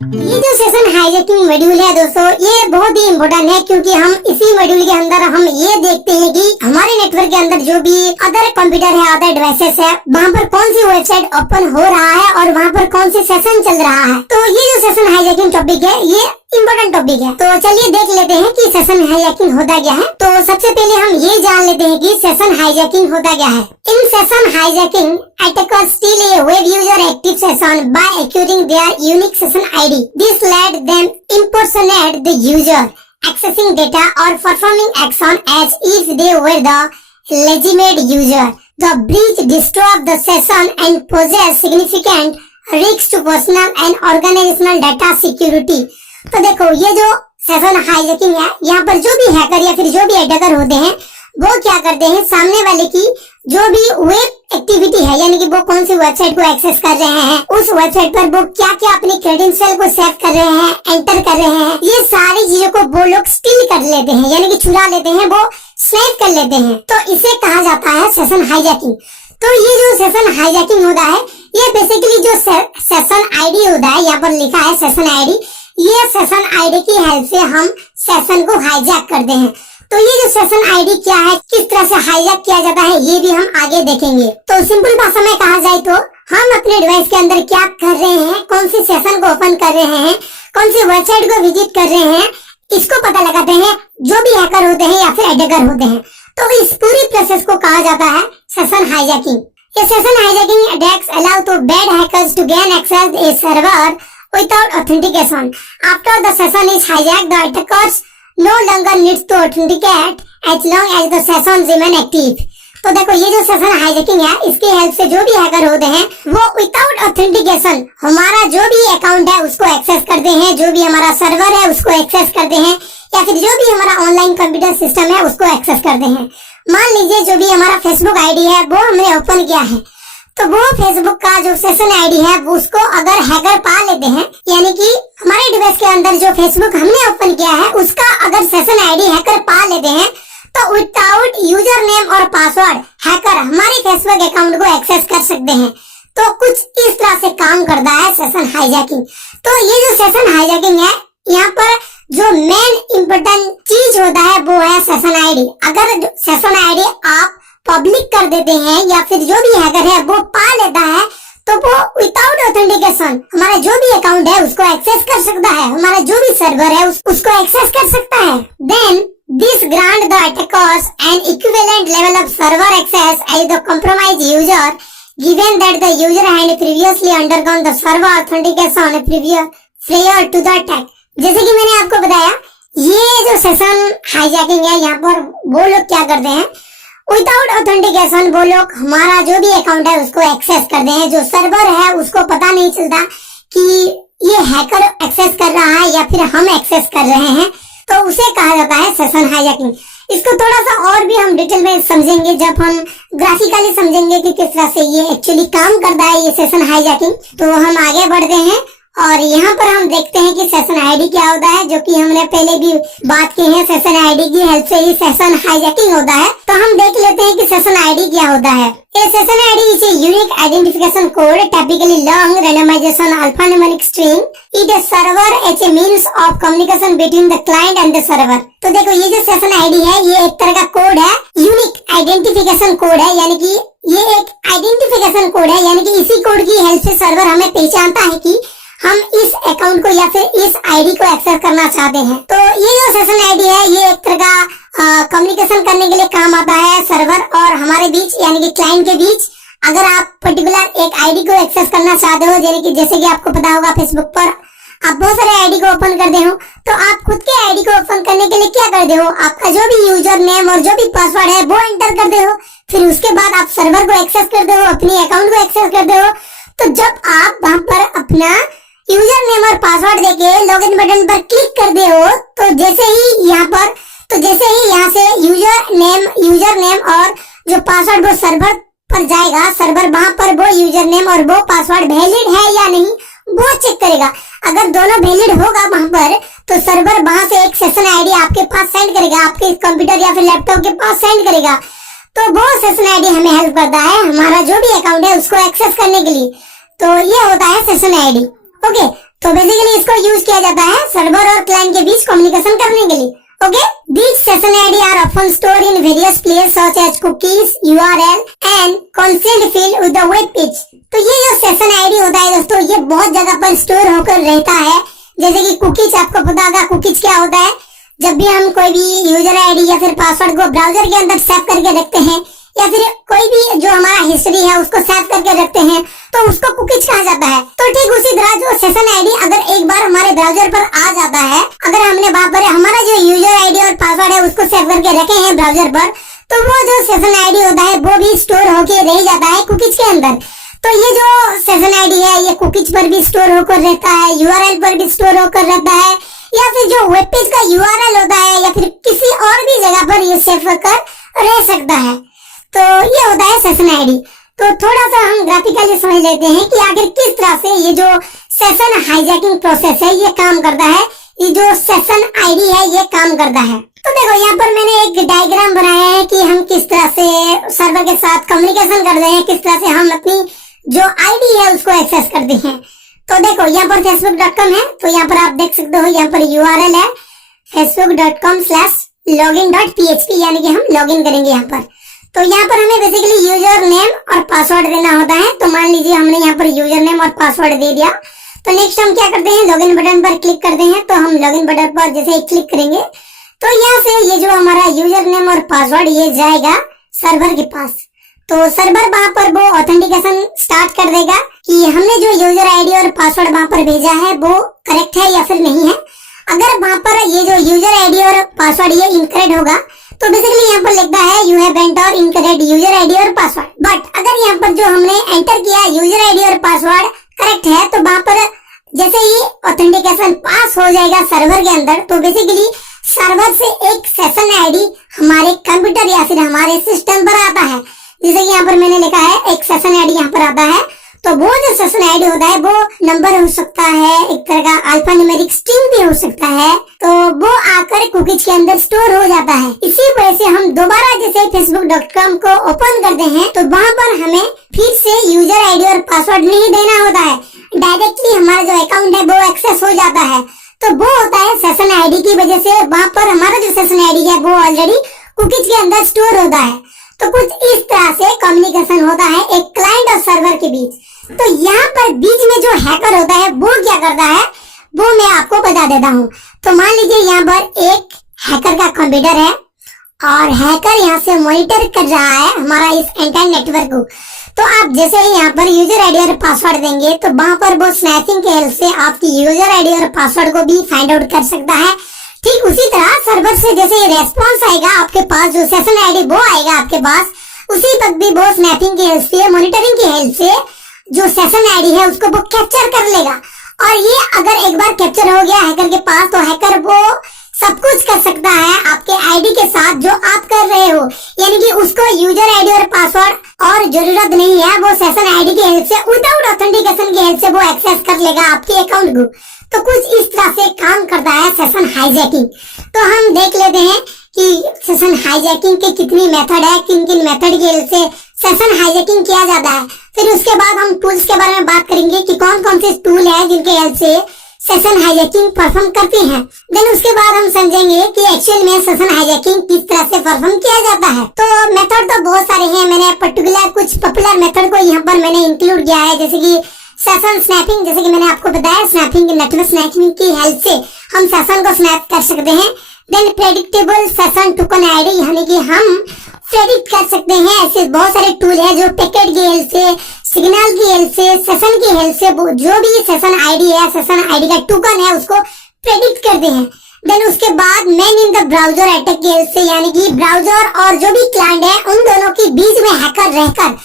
ये जो session hijacking module है दोस्तों, ये बहुत ही इम्पोर्टेंट है क्योंकि हम इसी मॉड्यूल के अंदर हम ये देखते हैं कि हमारे नेटवर्क के अंदर जो भी अदर कंप्यूटर है, अदर डिवाइसेस है, वहाँ पर कौन सी वेबसाइट ओपन हो रहा है और वहाँ पर कौन सी सेशन चल रहा है। तो ये जो सेशन हाईजैकिंग टॉपिक है ये इम्पोर्टेंट टॉपिक है। तो चलिए देख लेते हैं कि सेशन हाईजैकिंग होता क्या है। तो सबसे पहले हम ये जान लेते हैं कि सेशन हाईजैकिंग होता क्या है। In session hijacking attackers steal a web user active session by acquiring their unique session ID. This let them impersonate the user, accessing data or performing action as if they were the legitimate user. The breach disrupts the session and poses significant risks to personal and organizational data security. तो देखो ये जो session hijacking है, यहाँ पर जो भी hacker या फिर जो भी अटैकर होते हैं वो क्या करते हैं, सामने वाले की जो भी वेब एक्टिविटी है, यानी कि वो कौन सी वेबसाइट को एक्सेस कर रहे हैं, उस वेबसाइट पर वो क्या क्या अपनी क्रेडेंशियल को सेव कर रहे हैं, एंटर कर रहे हैं, ये सारी चीजों को वो लोग स्टील कर लेते हैं, यानी कि चुरा लेते हैं, वो स्नैप कर लेते हैं। तो इसे कहा जाता है सेशन हाईजैकिंग। तो ये जो सेशन हाईजैकिंग होता है, ये बेसिकली जो सेशन आईडी होता है, यहाँ पर लिखा है सेशन आईडी, ये सेशन आईडी की हेल्प से हम सेशन को हाईजैक करते हैं। तो ये जो सेशन आईडी क्या है, किस तरह से हाईजैक किया जाता है, ये भी हम आगे देखेंगे। तो सिंपल भाषा में कहा जाए तो हम अपने डिवाइस के अंदर क्या कर रहे हैं, कौन सी सेशन को ओपन कर रहे हैं, कौन सी वेबसाइट को विजिट कर रहे हैं, इसको पता लगाते हैं जो भी हैकर होते हैं या फिर अटैकर होते हैं। तो इस पूरी प्रोसेस को कहा जाता है सेशन हाईजैकिंग। ये session hijacking attacks allow to bad hackers to gain access a server without authentication. After the session is hijacked, the attackers no longer needs to authenticate as long as the session remain active. तो देखो ये जो session hijacking है, इसकी help से जो भी hacker होते हैं वो विदाउट ऑथेंटिकेशन हमारा जो भी अकाउंट है उसको एक्सेस करते हैं, जो भी हमारा सर्वर है उसको एक्सेस करते हैं, या फिर जो भी हमारा ऑनलाइन कंप्यूटर सिस्टम है उसको एक्सेस करते हैं। मान लीजिए जो भी हमारा फेसबुक आईडी है वो हमने ओपन किया है, तो वो फेसबुक का जो सेशन आईडी है उसको अगर हैकर पा लेते हैं, यानी कि हमारे डिवाइस के अंदर जो फेसबुक हमने ओपन किया है उसका अगर सेशन आईडी हैकर पा लेते हैं, तो विदाउट यूजर नेम और पासवर्ड हैकर हमारे फेसबुक अकाउंट को एक्सेस कर सकते हैं। तो कुछ इस तरह से काम करता है सेशन हाईजैकिंग। तो ये जो सेशन हाईजैकिंग है, यहाँ पर जो मेन इम्पोर्टेंट चीज होता है वो है सेशन आईडी। अगर सेशन आईडी आप पब्लिक कर देते हैं या फिर जो भी हैकर है वो पा लेता है, तो वो विदाउट ऑथेंटिकेशन हमारा जो भी अकाउंट है उसको एक्सेस कर सकता है, हमारा जो भी सर्वर है उसको एक्सेस कर सकता है। Then this grant the attackers an equivalent level of server access as the compromise user given that the user had previously undergone the server authentication prior to the attack. जैसे कि मैंने आपको बताया, ये जो सेशन हाईजैकिंग है, यहाँ पर वो लोग क्या करते हैं, विदाउट ऑथेंटिकेशन वो लोग हमारा जो भी अकाउंट है उसको एक्सेस करते हैं। जो सर्वर है उसको पता नहीं चलता कि ये हैकर एक्सेस कर रहा है या फिर हम एक्सेस कर रहे हैं, तो उसे कहा जाता है सेशन हाईजैकिंग। इसको थोड़ा सा और भी हम डिटेल में समझेंगे जब हम ग्राफिकली समझेंगे कि किस तरह से ये एक्चुअली काम करता है ये सेशन हाईजैकिंग। तो हम आगे बढ़ते हैं और यहाँ पर हम देखते हैं कि सेशन आईडी क्या होता है, जो कि हमने पहले भी बात की है। सेशन आईडी की हेल्प से ही सेशन हाईजैकिंग होता है। तो हम देख लेते हैं कि सेशन आईडी क्या होता है। A session ID is a unique identification code, typically long randomization alphanumeric string. It is server as a means of communication between the client and the server. तो देखो ये जो सेशन आईडी है ये एक तरह का कोड है, यूनिक आइडेंटिफिकेशन कोड है, यानी कि ये एक आइडेंटिफिकेशन कोड है, यानी कि इसी कोड की हेल्प से सर्वर हमें पहचानता है कि हम इस अकाउंट को या फिर इस आईडी को एक्सेस करना चाहते हैं। तो ये जो सेशन आईडी है ये एक तरह का कम्युनिकेशन करने के लिए काम आता है सर्वर और हमारे बीच, यानी कि क्लाइंट के बीच। अगर आप पर्टिकुलर एक आईडी को एक्सेस करना चाहते हो, जैसे कि आपको पता होगा फेसबुक पर आप बहुत सारे आईडी को ओपन करते हो, तो आप खुद के आईडी को ओपन करने के लिए क्या करते हो, आपका जो भी यूजर नेम और जो भी पासवर्ड है वो एंटर करते हो, फिर उसके बाद आप सर्वर को एक्सेस करते हो, अपने अकाउंट को एक्सेस करते हो। तो जब आप वहां पर अपना यूजर नेम और पासवर्ड देके लॉगिन बटन पर क्लिक करते हो, तो जैसे ही यहाँ से यूजर नेम और जो पासवर्ड वो सर्वर पर जाएगा, सर्वर वहां पर वो यूजर नेम और वो पासवर्ड वैलिड है या नहीं वो चेक करेगा। अगर दोनों वैलिड होगा वहां पर, तो सर्वर वहां से एक सेशन आईडी आपके पास सेंड करेगा, आपके कंप्यूटर या फिर लैपटॉप के पास सेंड करेगा। तो वो सेशन आईडी हमें हेल्प करता है हमारा जो भी अकाउंट है उसको एक्सेस करने के लिए। तो ये होता है सेशन आईडी। ओके, तो बेसिकली इसको यूज किया जाता है सर्वर और क्लाइंट के बीच कम्युनिकेशन करने के लिए। Okay, these session ID are often stored in various places such as cookies, URL and consent field with the web page। तो ये जो सेशन आईडी होता है दोस्तों, ये बहुत जगह पर स्टोर होकर रहता है। जैसे कि कुकीज, आपको पता होगा कुकीज क्या होता है। जब भी हम कोई भी यूजर आईडी या फिर पासवर्ड को ब्राउजर के अंदर सेव करके रखते हैं या फिर कोई भी जो हमारा हिस्ट्री है उसको सेव करके रखते हैं तो उसको कुकीज कहा जाता है। तो ठीक उसी तरह जो सेशन आईडी अगर एक बार हमारे ब्राउजर पर आ जाता है, अगर हमने वहां पर हमारा जो यूजर आईडी और पासवर्ड है उसको सेव करके रखे हैं ब्राउजर पर, तो वो जो सेशन आईडी होता है वो भी स्टोर होके रह जाता है कुकीज के अंदर। तो ये जो सेशन आईडी है ये कुकीज पर भी स्टोर होकर रहता है, यूआरएल पर भी स्टोर होकर रहता है, या फिर जो वेब पेज का यूआरएल होता है या फिर किसी और भी जगह पर ये सेव होकर रह सकता है। तो ये होता है सेशन आईडी। तो थोड़ा सा हम ग्राफिकली समझ लेते हैं कि आखिर किस तरह से ये जो सेशन हाईजैकिंग प्रोसेस है ये काम करता है, ये जो सेशन आईडी है ये काम करता है। तो देखो यहाँ पर मैंने एक डायग्राम बनाया है कि हम किस तरह से सर्वर के साथ कम्युनिकेशन करते हैं, किस तरह से हम अपनी जो आईडी है उसको एक्सेस करते हैं। तो देखो यहाँ पर facebook.com है, तो यहाँ पर आप देख सकते हो, यहाँ पर URL है facebook.com/login.php, यानी कि हम लॉगिन करेंगे यहाँ पर। तो यहाँ पर हमें बेसिकली यूजर नेम और पासवर्ड देना होता है। तो मान लीजिए हमने यहाँ पर यूजर नेम और पासवर्ड दे दिया, तो नेक्स्ट हम क्या करते हैं, लॉगिन बटन पर क्लिक करते हैं। तो हम लॉगिन बटन पर जैसे ही क्लिक करेंगे तो यहाँ से ये जो हमारा यूजर नेम और पासवर्ड ये जाएगा सर्वर के पास। तो सर्वर वहां पर वो ऑथेंटिकेशन स्टार्ट कर देगा कि हमने जो यूजर आईडी और पासवर्ड वहां पर भेजा है वो करेक्ट है या फिर नहीं है। अगर वहां पर ये जो यूजर आईडी और पासवर्ड ये इनकरेक्ट होगा तो बेसिकली यहाँ पर लिखता है you have enter incorrect user ID और पासवर्ड। बट अगर यहाँ पर जो हमने एंटर किया यूजर आईडी और पासवर्ड करेक्ट है तो वहां पर जैसे ही ऑथेंटिकेशन पास हो जाएगा सर्वर के अंदर, तो बेसिकली सर्वर से एक सेशन आईडी हमारे कंप्यूटर या फिर हमारे सिस्टम पर आता है। जैसे कि यहाँ पर मैंने लिखा है एक सेशन आईडी यहाँ पर आता है, तो वो जो सेशन आईडी होता है वो नंबर हो सकता है, एक तरह का अल्फा न्यूमेरिक स्ट्रिंग भी हो सकता है, तो वो आकर कुकीज के अंदर स्टोर हो जाता है। इसी वजह से हम दोबारा जैसे facebook.com को ओपन करते हैं तो वहाँ पर हमें फिर से यूजर आईडी और पासवर्ड नहीं देना होता है, डायरेक्टली हमारा जो अकाउंट है वो एक्सेस हो जाता है। तो वो होता है सेशन आईडी की वजह से, वहाँ पर हमारा जो सेशन आईडी है वो ऑलरेडी कुकीज के अंदर स्टोर होता है। तो कुछ इस तरह से कम्युनिकेशन होता है एक क्लाइंट और सर्वर के बीच। तो यहाँ पर बीच में जो हैकर होता है वो क्या करता है वो मैं आपको बता देता हूँ। तो मान लीजिए यहाँ पर एक हैकर का कंप्यूटर है और हैकर यहाँ से मॉनिटर कर रहा है हमारा इस एंटायर नेटवर्क को। तो आप जैसे ही यहाँ पर यूजर आईडी और पासवर्ड देंगे तो वहां पर वो स्नैपिंग के हेल्प से आपकी यूजर आईडी और पासवर्ड को भी फाइंड आउट कर सकता है। ठीक उसी तरह सर्वर से जैसे रेस्पॉन्स आएगा आपके पास, जो सेशन आईडी वो आएगा आपके पास, उसी वक्त भी वो स्नैपिंग की हेल्प से, मॉनिटरिंग की हेल्प से जो सेशन आईडी है उसको वो कैप्चर कर लेगा। और ये अगर एक बार कैप्चर हो गया हैकर के पास तो हैकर वो सब कुछ कर सकता है आपके आईडी के साथ जो आप कर रहे हो, यानी कि उसको यूजर आईडी और पासवर्ड और जरूरत नहीं है, वो सेशन आईडी की हेल्प से विदाउट ऑथेंटिकेशन की हेल्प से वो एक्सेस कर लेगा आपके अकाउंट को। तो कुछ इस तरह से काम करता है सेशन हाईजैकिंग। तो हम देख लेते हैं कि सेशन हाईजैकिंग के कितनी मेथड है, किन किन मेथड की हेल्प से सेशन हाईजैकिंग किया जाता है। फिर उसके बाद हम टूल्स के बारे में बात करेंगे कि कौन कौन से टूल है जिनके हेल्प से सेशन हाईजैकिंग परफॉर्म करते हैं। देन उसके बाद हम समझेंगे कि एक्चुअल में सेशन हाईजैकिंग किस तरह से परफॉर्म किया जाता है। तो मेथड तो बहुत सारे हैं, मैंने पर्टिकुलर कुछ पॉपुलर मेथड को यहाँ पर मैंने इंक्लूड किया है, जैसे कि सेशन स्नैपिंग। जैसे कि मैंने आपको बताया स्नैपिंग, नेटवर्क स्नैपिंग की हेल्प से हम सेशन को स्नैप कर सकते हैं। Then predictable session token ID, यानी कि हम प्रेडिक्ट कर सकते हैं। ऐसे बहुत सारे टूल है जो पैकेट की हेल्प से, सिग्नल की हेल्प से, सेशन की हेल्प से जो भी सेशन आईडी है, सेशन आईडी का टोकन है उसको प्रेडिक्ट करते हैं। देन उसके बाद man in the browser attack की हेल्प से, यानी कि ब्राउजर और जो भी क्लाइंट है उन दोनों के बीच में हैकर रहकर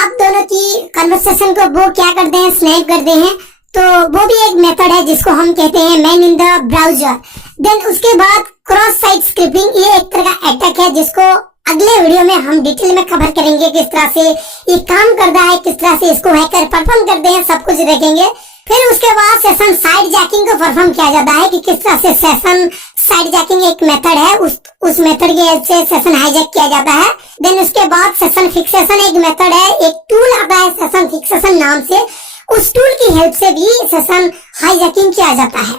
आप दोनों की कन्वर्सेशन को वो क्या करते हैं, स्नैप करते हैं। तो वो भी एक मेथड है जिसको हम कहते हैं man in the browser. Then उसके बाद क्रॉस साइट स्क्रिप्टिंग, ये एक तरह का अटैक है जिसको अगले वीडियो में हम डिटेल में कवर करेंगे, किस तरह से ये काम करता है, किस तरह से इसको हैकर परफॉर्म करते हैं, सब कुछ देखेंगे। फिर उसके बाद सेशन साइड जैकिंग को परफॉर्म किया जाता है कि किस तरह से सेशन साइड जैकिंग एक मेथड है, उस मेथड की हेल्प से सेशन हाईजैक किया जाता है। देन उसके बाद सेशन फिक्सेशन एक मेथड है, एक टूल आता है सेशन फिक्सेशन नाम से, उस टूल की हेल्प से भी सेशन हाईजैकिंग किया जाता है।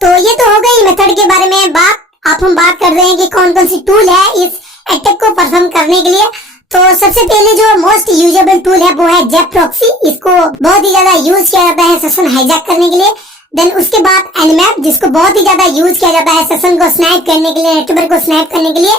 तो ये तो हो गई मेथड के बारे में बात। अब हम बात कर रहे हैं कि कौन कौन सी टूल है इस अटैक को परफॉर्म करने के लिए। तो सबसे पहले जो मोस्ट यूजेबल टूल है वो है जेप प्रॉक्सी। इसको बहुत ही ज्यादा यूज किया जाता है सेशन हाईजैक करने के लिए। देन उसके बाद एनमैप, जिसको बहुत ही ज्यादा यूज किया जाता है सेशन को स्नैप करने के लिए, नेटवर्क को स्नैप करने के लिए।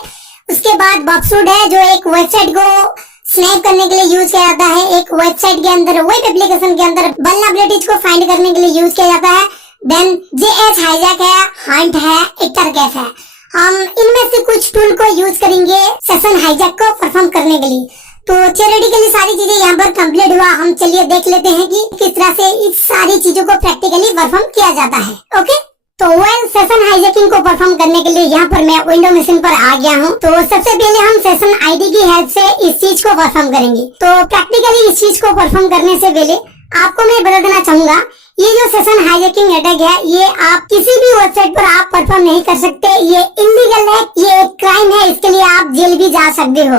उसके बाद बॉक्सवुड है जो एक वेबसाइट को स्नैप करने के लिए यूज किया जाता है। एक वेबसाइट के अंदर, वेब एप्लीकेशन के अंदर वल्नरेबिलिटीज को फाइंड करने के लिए यूज किया जाता है। देन जेएच हाईजैक है, हंट है, इटरकैफ है। हम इनमें से कुछ टूल को यूज करेंगे सेशन हाईजैक को परफॉर्म करने के लिए। तो थियोरेटिकली सारी चीजें यहाँ पर कंप्लीट हुआ। हम चलिए देख लेते हैं कि किस तरह से इस सारी चीजों को प्रैक्टिकली परफॉर्म किया जाता है। ओके, तो सेशन हाईजैकिंग को परफॉर्म करने के लिए यहाँ पर मैं विंडो मशीन पर आ गया हूँ। तो सबसे पहले हम सेशन आईडी की हेल्प से इस चीज को परफॉर्म करेंगे। तो प्रैक्टिकली इस चीज को परफॉर्म करने से पहले आपको मैं बता देना चाहूंगा, ये जो सेशन हाईजैकिंग अटैक है ये आप किसी भी वेबसाइट पर आप परफॉर्म नहीं कर सकते। ये इलीगल है, ये एक क्राइम है, इसके लिए आप जेल भी जा सकते हो।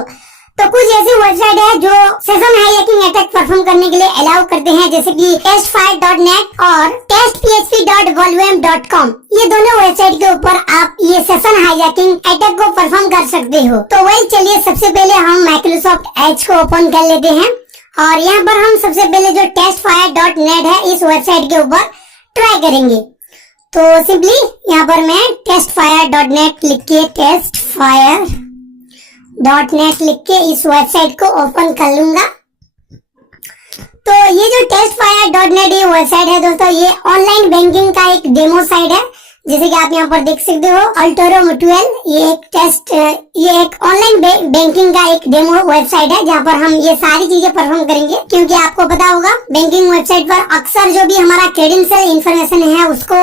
तो कुछ ऐसी वेबसाइट है जो सेशन हाईजैकिंग अटैक परफॉर्म करने के लिए अलाउ करते हैं, जैसे कि testfire.net और testphp.volume.com। ये दोनों वेबसाइट के ऊपर आप ये सेशन हाईजैकिंग अटैक को परफॉर्म कर सकते हो। तो चलिए सबसे पहले हम माइक्रोसॉफ्ट एज को ओपन कर लेते हैं और यहाँ पर हम सबसे पहले जो testfire.net है इस वेबसाइट के ऊपर ट्राई करेंगे। तो सिंपली यहाँ पर मैं testfire.net लिख के testfire.net लिख के इस वेबसाइट को ओपन कर लूंगा। तो ये जो testfire.net ये वेबसाइट है दोस्तों, ये ऑनलाइन बैंकिंग का एक डेमो साइट है। जैसे कि आप यहाँ पर देख सकते हो, अल्टोरो म्यूचुअल, ये एक ऑनलाइन बैंकिंग का एक डेमो वेबसाइट है जहाँ पर हम ये सारी चीजें परफॉर्म करेंगे। क्योंकि आपको पता होगा बैंकिंग वेबसाइट पर अक्सर जो भी हमारा क्रेडेंशियल इंफॉर्मेशन है उसको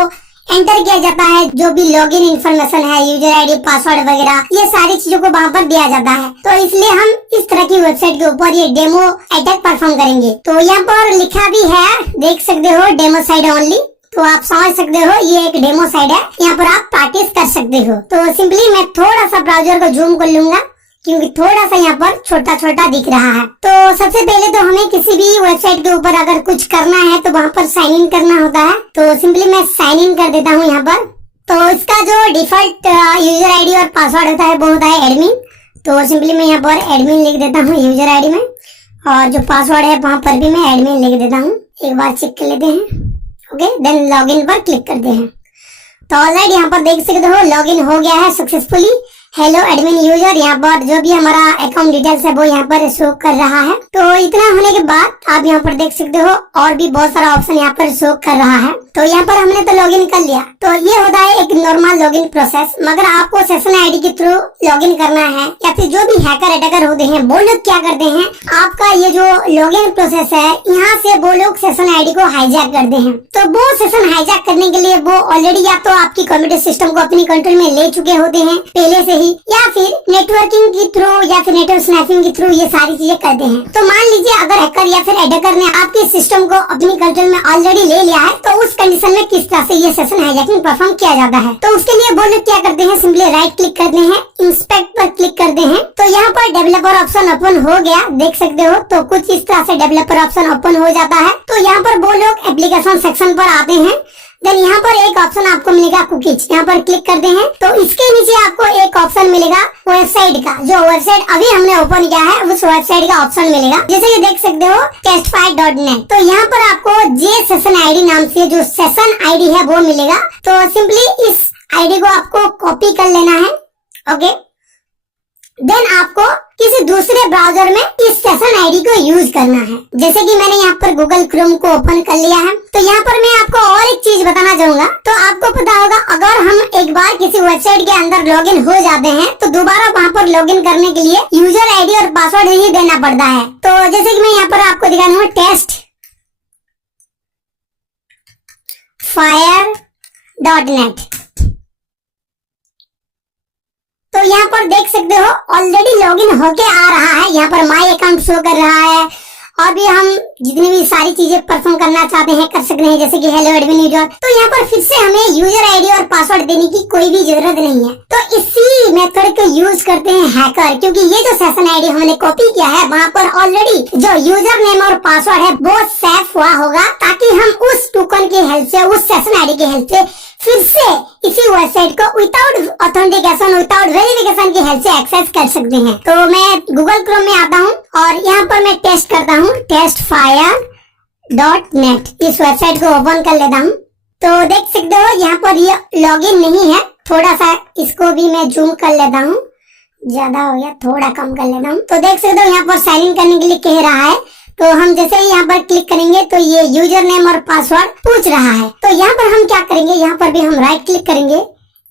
एंटर किया जाता है। जो भी लॉगिन इंफॉर्मेशन है, यूजर आईडी, पासवर्ड वगैरह, ये सारी चीजों को वहाँ पर दिया जाता है। तो इसलिए हम इस तरह की वेबसाइट के ऊपर ये डेमो अटैक परफॉर्म करेंगे। तो यहाँ पर लिखा भी है, देख सकते हो, डेमो साइट ओनली। तो आप समझ सकते हो ये एक डेमो साइट है, यहाँ पर आप प्रैक्टिस कर सकते हो। तो सिंपली मैं थोड़ा सा ब्राउजर को जूम कर लूंगा क्योंकि थोड़ा सा यहाँ पर छोटा छोटा दिख रहा है। तो सबसे पहले तो हमें किसी भी वेबसाइट के ऊपर अगर कुछ करना है तो वहाँ पर साइन इन करना होता है। तो सिंपली मैं साइन इन कर देता हूँ यहाँ पर। तो इसका जो डिफॉल्ट यूजर आईडी और पासवर्ड होता है वो होता है एडमिन। तो सिंपली मैं यहाँ पर एडमिन लिख देता हूँ यूजर आईडी में, और जो पासवर्ड है वहाँ पर भी मैं एडमिन लिख देता हूँ। एक बार चेक कर लेते हैं। ओके, देन लॉगिन पर क्लिक करते हैं। तो ऑलरेडी यहाँ पर देख सकते हो लॉगिन हो गया है सक्सेसफुली। हेलो एडमिन यूजर, यहाँ पर जो भी हमारा अकाउंट डिटेल्स है वो यहाँ पर शो कर रहा है। तो इतना होने के बाद आप यहाँ पर देख सकते हो और भी बहुत सारा ऑप्शन यहाँ पर शो कर रहा है। तो यहाँ पर हमने तो लॉगिन कर लिया। तो ये होता है एक नॉर्मल लॉगिन प्रोसेस। मगर आपको सेशन आईडी के थ्रू लॉगिन करना है या फिर जो भी हैकर अटैकर होते हैं वो लोग क्या करते हैं, आपका ये जो लॉगिन प्रोसेस है यहाँ से वो लोग सेशन आईडी को हाईजैक करते हैं। तो वो सेशन हाईजैक करने के लिए वो ऑलरेडी या तो आपकी कंप्यूटर सिस्टम को अपनी कंट्रोल में ले चुके होते हैं पहले से, या फिर नेटवर्किंग के थ्रू या फिर नेटवर्क स्नैपिंग के थ्रू ये सारी चीजें करते हैं। तो मान लीजिए अगर हैकर या फिर अटैकर ने आपके सिस्टम को अपनी कंट्रोल में ऑलरेडी ले लिया है, तो उस कंडीशन में किस तरह से ये सेशन हाईजैकिंग परफॉर्म किया जाता है। तो उसके लिए वो लोग क्या करते हैं, सिंपली राइट क्लिक करते हैं, इंस्पेक्ट पर क्लिक करते हैं। तो यहाँ पर डेवलपर ऑप्शन ओपन हो गया, देख सकते हो। तो कुछ इस तरह से डेवलपर ऑप्शन ओपन हो जाता है। तो यहाँ पर वो लोग एप्लीकेशन सेक्शन पर आते हैं। देन यहाँ पर एक ऑप्शन आपको मिलेगा कुकीज, यहाँ पर क्लिक करते हैं। तो इसके नीचे आपको एक ऑप्शन मिलेगा वेबसाइट का। जो वेबसाइट अभी हमने ओपन किया है उस वेबसाइट का ऑप्शन मिलेगा, जैसे कि देख सकते हो testfire.net। तो यहाँ पर आपको जे सेशन आईडी नाम से जो सेशन आईडी है वो मिलेगा। तो सिंपली इस आईडी को आपको कॉपी कर लेना है। ओके, देन आपको किसी दूसरे ब्राउजर में इस सेशन आईडी को यूज करना है। जैसे कि मैंने यहाँ पर गूगल क्रोम को ओपन कर लिया है। तो यहाँ पर मैं आपको और एक चीज बताना चाहूंगा। तो आपको पता होगा अगर हम एक बार किसी वेबसाइट के अंदर लॉगिन हो जाते हैं तो दोबारा वहाँ पर लॉगिन करने के लिए यूजर आईडी और पासवर्ड ही देना पड़ता है। तो जैसे कि मैं यहाँ पर आपको दिखा रहा हूँ testfire.net। तो यहाँ पर देख सकते हो ऑलरेडी लॉगिन होके आ रहा है। यहाँ पर माय अकाउंट शो कर रहा है और भी हम जितनी भी सारी चीजें परफॉर्म करना चाहते हैं कर सकते हैं, जैसे कि हेलो एडमिन यूजर। तो यहाँ पर फिर से हमें यूजर आईडी और पासवर्ड देने की कोई भी जरूरत नहीं है। तो इसी मेथड को यूज करते हैं हैकर, क्योंकि ये जो सेशन आईडी हमने कॉपी किया है वहाँ पर ऑलरेडी जो यूजर नेम और पासवर्ड है वो सेफ हुआ होगा, ताकि हम उस टोकन की हेल्प से, उस सेशन आईडी की हेल्प से फिर से इसी वेबसाइट को विदाउट ऑथेंटिकेशन, विदाउट वेरिफिकेशन की हेल्प से एक्सेस कर सकते हैं। तो मैं गूगल क्रोम में आता हूँ और यहाँ पर मैं टेस्ट करता हूँ, testfire.net। इस वेबसाइट को ओपन कर लेता हूँ। तो देख सकते हो यहाँ पर ये लॉगिन नहीं है। थोड़ा सा इसको भी मैं जूम कर लेता हूँ, ज्यादा हो गया, थोड़ा कम कर लेता हूँ। तो देख सकते हो यहाँ पर साइन इन करने के लिए कह रहा है। तो हम जैसे ही यहाँ पर क्लिक करेंगे तो ये यूजर नेम और पासवर्ड पूछ रहा है। तो यहाँ पर हम क्या करेंगे, यहाँ पर भी हम राइट क्लिक करेंगे,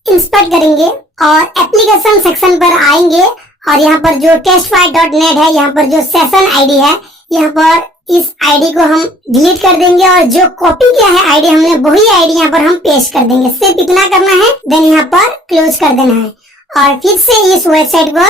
इंस्पेक्ट करेंगे और एप्लीकेशन सेक्शन पर आएंगे और यहाँ पर जो testfire.net है, यहाँ पर जो सेशन आईडी है, यहाँ पर इस आईडी को हम डिलीट कर देंगे और जो कॉपी किया है आईडी हमने वही आईडी यहाँ पर हम पेस्ट कर देंगे। सिर्फ इतना करना है, देन यहाँ पर क्लोज कर देना है और फिर से इस वेबसाइट को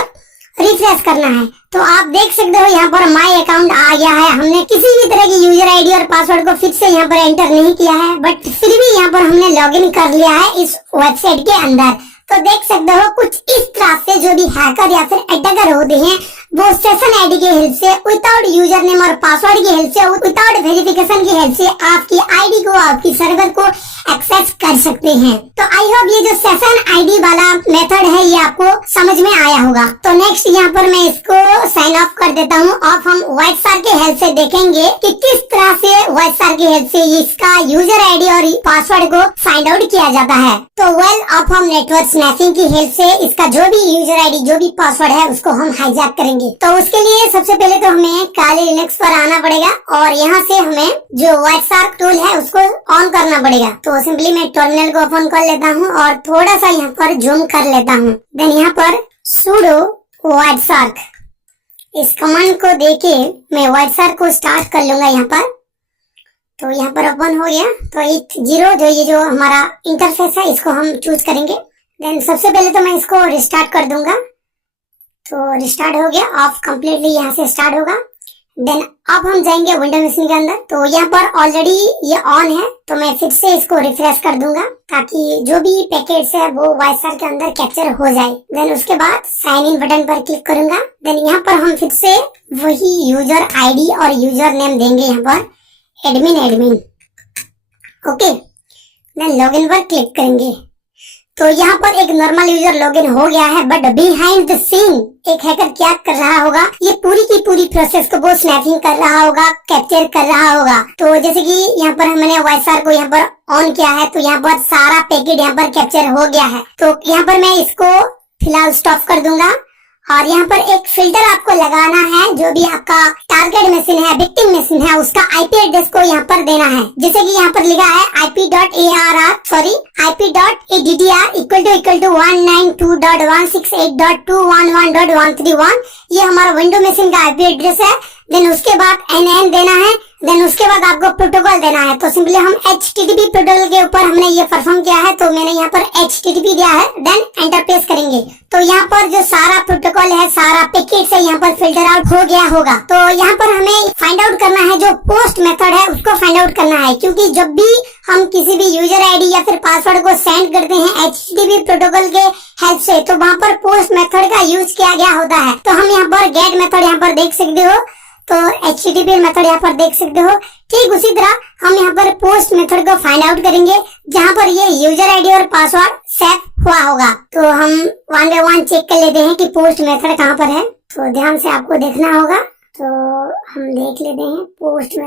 रिफ्रेश करना है। तो आप देख सकते हो यहाँ पर माय अकाउंट आ गया है। हमने किसी भी तरह की यूजर आईडी और पासवर्ड को फिर से यहाँ पर एंटर नहीं किया है, बट फिर भी यहाँ पर हमने लॉगिन कर लिया है इस वेबसाइट के अंदर। तो देख सकते हो कुछ इस तरह से जो भी हैकर या फिर अटैकर होते हैं वो सेशन आईडी की हेल्प से, विदाउट यूजर नेम और पासवर्ड की हेल्प से, विदाउट वेरिफिकेशन की हेल्प से आपकी आईडी को, आपकी सर्वर को एक्सेस कर सकते हैं। तो आई होप ये जो सेशन आईडी वाला मेथड है ये आपको समझ में आया होगा। तो नेक्स्ट यहाँ पर मैं इसको साइन ऑफ कर देता हूँ। अब हम व्हाइटस्टार के हेल्प से देखेंगे कि किस तरह से व्हाइटस्टार की हेल्प से इसका यूजर आईडी और पासवर्ड को फाइंड आउट किया जाता है। तो अब हम नेटवर्क स्नैपिंग की हेल्प से इसका जो भी यूजर आईडी, जो भी पासवर्ड है उसको हम हाईजैक करेंगे। तो उसके लिए सबसे पहले तो हमें काली लिनक्स पर आना पड़ेगा और यहाँ से हमें जो व्हाइटस्टार टूल है उसको ऑन करना पड़ेगा। तो सिंपली मैं टर्मिनल को ओपन कर लेता हूँ और थोड़ा सा यहाँ पर जूम कर लेता हूँ। देन यहाँ पर sudo व्हाइटस्टार, इस कमांड को देके मैं व्हाइटस्टार को स्टार्ट कर लूंगा यहाँ पर। तो यहाँ पर ओपन हो गया। तो 80 जो ये जो हमारा इंटरफेस है इसको हम चूज करेंगे। देन सबसे पहले तो मैं इसको रिस्टार्ट कर दूंगा। तो रिस्टार्ट हो गया, ऑफ कम्प्लीटली यहाँ से स्टार्ट होगा। देन अब हम जाएंगे विंडो मशीन के अंदर। तो यहाँ पर ऑलरेडी ये ऑन है, तो मैं फिर से इसको रिफ्रेश कर दूंगा ताकि जो भी पैकेट्स है वो व्हाइटस्टार के अंदर कैप्चर हो जाए। देन उसके बाद साइन इन बटन पर क्लिक करूंगा। देन यहाँ पर हम फिर से वही यूजर आईडी और यूजर नेम देंगे, यहाँ पर एडमिन। ओके, देन लॉगिन पर क्लिक करेंगे। तो यहाँ पर एक नॉर्मल यूजर लॉगिन हो गया है, बट बिहाइंड द सीन एक हैकर क्या कर रहा होगा, ये पूरी की पूरी प्रोसेस को वो स्नैपिंग कर रहा होगा, कैप्चर कर रहा होगा। तो जैसे कि यहाँ पर हमने व्हाइटस्टार को यहाँ पर ऑन किया है, तो यहाँ पर सारा पैकेट यहाँ पर कैप्चर हो गया है। तो यहाँ पर मैं इसको फिलहाल स्टॉप कर दूंगा और यहाँ पर एक फिल्टर आपको लगाना है। जो भी आपका टारगेट मशीन है, विक्टिम मशीन है, उसका आईपी एड्रेस को यहाँ पर देना है। जैसे कि यहाँ पर लिखा है IP.ADDR इक्वल टू 192.168.211.131। ये हमारा विंडो मशीन का आईपी एड्रेस है। देन उसके बाद NN देना है। देन उसके बाद आपको प्रोटोकॉल देना है। तो सिंपली हम HTTP प्रोटोकॉल के ऊपर हमने ये परफॉर्म किया है, तो मैंने यहाँ पर HTTP दिया है। देन एंटर प्रेस करेंगे। तो यहाँ पर जो सारा प्रोटोकॉल है, सारा पैकेट है, यहाँ पर फिल्टर आउट हो गया होगा। तो यहाँ पर हमें फाइंड आउट करना है, जो पोस्ट मेथड है उसको फाइंड आउट करना है, क्योंकि जब भी हम किसी भी यूजर आईडी या फिर पासवर्ड को सेंड करते हैं HTTP प्रोटोकॉल के हेल्प से, तो वहाँ पर पोस्ट मेथड का यूज किया गया होता है। तो हम यहाँ पर गेट मेथड यहाँ पर देख सकते हो, तो HTTP मेथड यहाँ पर देख सकते हो। ठीक उसी तरह हम यहाँ पर पोस्ट मेथड को फाइंड आउट करेंगे, जहाँ पर ये यूजर आईडी और पासवर्ड सेट हुआ होगा। तो हम 1 बाय 1 चेक कर लेते हैं कि पोस्ट मेथड कहाँ पर है। तो ध्यान से आपको देखना होगा, तो हम देख लेते हैं पोस्ट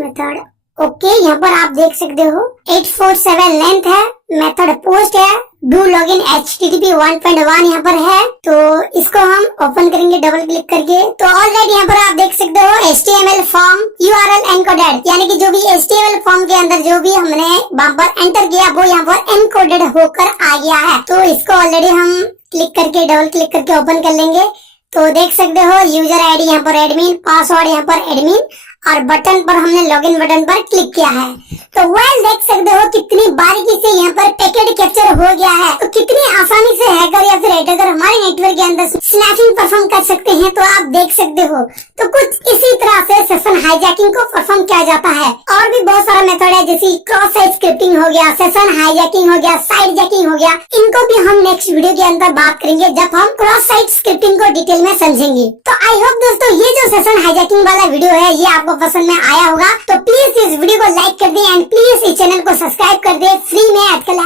मेथड। ओके, यहाँ पर आप देख सकते हो 847 लेंथ है, मेथड पोस्ट है, डू लॉगिन HTTP 1.1 यहाँ पर है। तो इसको हम ओपन करेंगे डबल क्लिक करके। तो ऑलरेडी यहाँ पर आप देख सकते हो HTML फॉर्म URL एनकोडेड, यानी कि जो भी HTML फॉर्म के अंदर जो भी हमने वहाँ पर एंटर किया वो यहाँ पर एनकोडेड होकर आ गया है। तो इसको ऑलरेडी हम क्लिक करके डबल क्लिक करके ओपन कर लेंगे। तो देख सकते हो यूजर आईडी यहाँ पर एडमिन, पासवर्ड यहाँ पर एडमिन और बटन पर हमने लॉगिन बटन पर क्लिक किया है। तो वेल देख सकते हो कितनी बारीकी से यहाँ पर पैकेट कैप्चर हो हो गया है, तो कितनी आसानी से हैकर या फिर अटैकर हमारे नेटवर्क के अंदर स्नैचिंग परफॉर्म कर सकते हैं, तो आप देख सकते हो। तो कुछ इसी तरह से सेशन हाईजैकिंग को परफॉर्म किया जाता है। और भी बहुत सारा मेथड है, जैसे क्रॉस साइट स्क्रिप्टिंग हो गया, सेशन हाईजैकिंग हो गया, साइड जैकिंग हो गया। इनको भी हम नेक्स्ट वीडियो के अंदर बात करेंगे जब हम क्रॉस साइट स्क्रिप्टिंग को डिटेल में समझेंगे। तो आई होप दोस्तों ये जो सेशन हाईजैकिंग वाला वीडियो है ये आपको पसंद में आया होगा। तो प्लीज इस वीडियो को लाइक कर दे एंड प्लीज इस चैनल को सब्सक्राइब कर दे। फ्री में आजकल